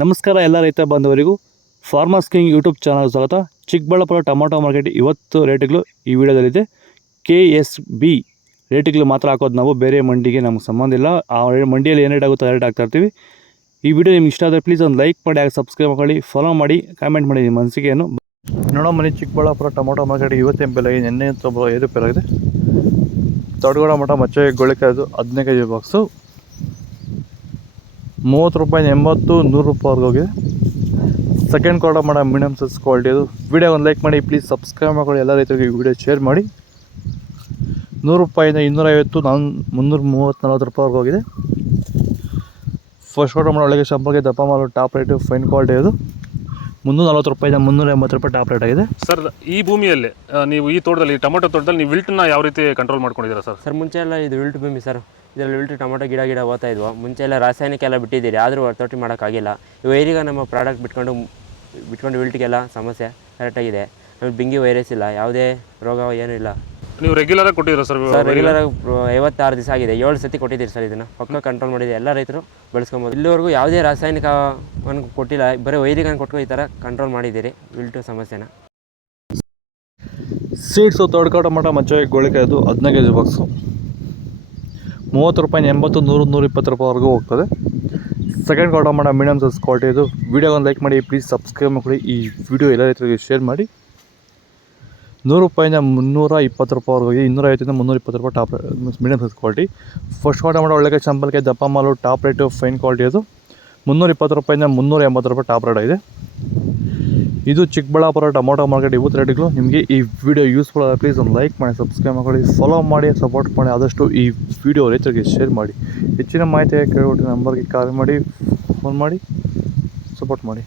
ನಮಸ್ಕಾರ ಎಲ್ಲ ರೈತ ಬಾಂಧವರಿಗೂ ಫಾರ್ಮರ್ಸ್ ಕಿಂಗ್ ಯೂಟ್ಯೂಬ್ ಚಾನಲ್ ಸ್ವಾಗತ. ಚಿಕ್ಕಬಳ್ಳಾಪುರ ಟೊಮೊಟೊ ಮಾರ್ಕೆಟ್ ಇವತ್ತು ರೇಟ್ಗಳು ಈ ವಿಡಿಯೋದಲ್ಲಿದೆ. KSB ರೇಟ್ಗಳು ಮಾತ್ರ ಹಾಕೋದು ನಾವು, ಬೇರೆ ಮಂಡಿಗೆ ನಮ್ಗೆ ಸಂಬಂಧ ಇಲ್ಲ. ಆ ಮಂಡಿಯಲ್ಲಿ ಏನು ರೇಟ್ ಆಗುತ್ತೋ ರೇಟ್ ಹಾಕ್ತಾ ಇರ್ತೀವಿ. ಈ ವಿಡಿಯೋ ನಿಮ್ಗೆ ಇಷ್ಟ ಆದರೆ ಪ್ಲೀಸ್ ಒಂದು ಲೈಕ್ ಮಾಡಿ, ಹಾಗೆ ಸಬ್ಸ್ಕ್ರೈಬ್ ಮಾಡಿ, ಫಾಲೋ ಮಾಡಿ, ಕಾಮೆಂಟ್ ಮಾಡಿ ನಿಮ್ಮ ಅನಿಸಿಕೆಯನ್ನು. ನೋಡೋ ಮನೆ ಚಿಕ್ಕಬಳ್ಳಾಪುರ ಟೊಮೊಟೊ ಮಾರ್ಕೆಟ್ ಇವತ್ತೇನು ಬೆಲೆ, ನಿನ್ನೆ ಏರುಪೇರಾಗಿದೆ. ದೊಡ್ಡಗೌಡ ಮಠ ಮಚ್ಚೆ ಗೋಳಿಕಾಯ್ದು 15 kg ಬಾಕ್ಸು 30 ರೂಪಾಯಿ 80 100 ರೂಪಾಯಿವರೆಗೂ ಹೋಗಿದೆ. ಸೆಕೆಂಡ್ ಕ್ವಾರ್ಟರ್ ಮಾಡೋ ಮೀಡಿಯಮ್ ಸೈಜ್ ಕ್ವಾಲಿಟಿ ಅದು. ವಿಡಿಯೋ ಒಂದು ಲೈಕ್ ಮಾಡಿ, ಪ್ಲೀಸ್ ಸಬ್ಸ್ಕ್ರೈಬ್ ಮಾಡಿ, ಎಲ್ಲ ರೈತರಿಗೆ ಈ ವಿಡಿಯೋ ಶೇರ್ ಮಾಡಿ. 100 ರೂಪಾಯಿಂದ 250 330 40 ರೂಪಾಯಿವರೆಗೂ ಹೋಗಿದೆ. ಫಸ್ಟ್ ಕ್ವಾರ್ಟರ್ ಮಾಡೋ ಒಳಗೆ ಸಂಪರ್ಕ ದಪ್ಪ ಮಾಲು ಟಾಪ್ ರೇಟು ಫೈನ್ ಕ್ವಾಲಿಟಿ ಅದು. 340 ರೂಪಾಯಿಂದ 380 ರೂಪಾಯಿ ಟಾಪ್ ರೇಟ್ ಆಗಿದೆ. ಸರ್, ಈ ಭೂಮಿಯಲ್ಲಿ ನೀವು ಈ ತೋಟದಲ್ಲಿ ಟೊಮೊಟೊ ತೋಟದಲ್ಲಿ ನೀವು ವಿಲ್ಟನ್ನ ಯಾವ ರೀತಿ ಕಂಟ್ರೋಲ್ ಮಾಡ್ಕೊಂಡಿದ್ದೀರಾ ಸರ್? ಸರ್, ಮುಂಚೆ ಎಲ್ಲ ಇದು ವಿಲ್ಟ್ ಭೂಮಿ ಸರ್. ಇದರಲ್ಲಿ ವಿಲ್ಟ್ ಟೊಮೊಟೊ ಗಿಡ ಓದ್ತಾ ಇದ್ವು. ಮುಂಚೆ ಎಲ್ಲ ರಾಸಾಯನಿಕ ಎಲ್ಲ ಬಿಟ್ಟಿದ್ದೀರಿ, ಆದರೂ ತೋಟ ಮಾಡೋಕ್ಕಾಗಿಲ್ಲ. ಈಗ ನಮ್ಮ ಪ್ರಾಡಕ್ಟ್ ಬಿಟ್ಕೊಂಡು ವಿಲ್ಟ್ಗೆಲ್ಲ ಸಮಸ್ಯೆ ಕರೆಕ್ಟಾಗಿದೆ. ಆಮೇಲೆ ಬಿಂಗಿ ವೈರಸ್ ಇಲ್ಲ, ಯಾವುದೇ ರೋಗ ಏನೂ ಇಲ್ಲ. ನೀವು ರೆಗ್ಯುಲರಾಗಿ ಕೊಟ್ಟಿದ್ದೀರಾ ಸರ್? ರೆಗ್ಯುಲರಾಗಿ 56 ದಿವಸ ಆಗಿದೆ, 7 ಸತಿ ಕೊಟ್ಟಿದ್ದೀರಿ ಸರ್. ಇದನ್ನು ಪಕ್ಕ ಕಂಟ್ರೋಲ್ ಮಾಡಿದೆ, ಎಲ್ಲ ರೈತರು ಬಳಸ್ಕೊಬೋದು. ಇಲ್ಲಿವರೆಗೂ ಯಾವುದೇ ರಾಸಾಯನಿಕವನ್ನು ಕೊಟ್ಟಿಲ್ಲ, ಬರೀ ವೈರಿಗನ್ನು ಕೊಟ್ಟು ಈ ಥರ ಕಂಟ್ರೋಲ್ ಮಾಡಿದ್ದೀರಿ ವಿಲ್ಟು ಸಮಸ್ಯೆನ. ಸೀಡ್ಸು ದೊಡ್ಡಗೌಡ ಮಠ ಮಚ್ಚೆ ಗೋಳಿಕಾಯ್ದು 15 kg ಬಾಕ್ಸು 30 ರೂಪಾಯಿ 80 100 120 ರೂಪಾಯಿವರೆಗೂ ಹೋಗ್ತದೆ. ಸೆಕೆಂಡ್ ಕ್ವಾರ್ಟರ್ ಮಾಡೋ ಮೀಡಿಯಮ್ ಸೈಜ್ ಕ್ವಾಲಿಟಿ ಇದು. ವಿಡಿಯೋ ಒಂದು ಲೈಕ್ ಮಾಡಿ, ಪ್ಲೀಸ್ ಸಬ್ಸ್ಕ್ರೈಬ್ ಮಾಡಿ, ಈ ವಿಡಿಯೋ ಎಲ್ಲ ರೈತರಿಗೆ ಶೇರ್ ಮಾಡಿ. 100 ರೂಪಾಯಿಂದ 320 ರೂಪಾಯಿವರೆಗೂ ಹೋಗಿ 250 320 ರೂಪಾಯಿ top medium size quality. First quarter ಮಾಡೋ ಒಳ್ಳೆಗೆ ಚಂಪಲ್ಗೆ ದಪ್ಪ ಮಾಲು ಟಾಪ್ ರೇಟು ಫೈನ್ ಕ್ವಾಲಿಟಿ ಅದು. 320 ರೂಪಾಯಿಂದ 380 ರೂಪಾಯಿ ಟಾಪ್ ರೇಟ್ ಆಗಿದೆ. ಇದು ಚಿಕ್ಕಬಳ್ಳಾಪುರ ಟೊಮೊಟೊ ಮಾರ್ಕೆಟ್ ಇವತ್ತು ರೇಟ್ಗಳು. ನಿಮಗೆ ಈ ವಿಡಿಯೋ ಯೂಸ್ಫುಲ್ ಆದರೆ ಪ್ಲೀಸ್ ಒಂದು ಲೈಕ್ ಮಾಡಿ, ಸಬ್ಸ್ಕ್ರೈಬ್ ಮಾಡಿ, ಫಾಲೋ ಮಾಡಿ, ಸಪೋರ್ಟ್ ಮಾಡಿ. ಆದಷ್ಟು ಈ ವಿಡಿಯೋ ರೈತರಿಗೆ ಶೇರ್ ಮಾಡಿ. ಹೆಚ್ಚಿನ ಮಾಹಿತಿ ಕೇಳ್ಬಿಟ್ಟು ನಂಬರ್ಗೆ ಕಾಲ್ ಮಾಡಿ, ಫೋನ್ ಮಾಡಿ, ಸಪೋರ್ಟ್ ಮಾಡಿ.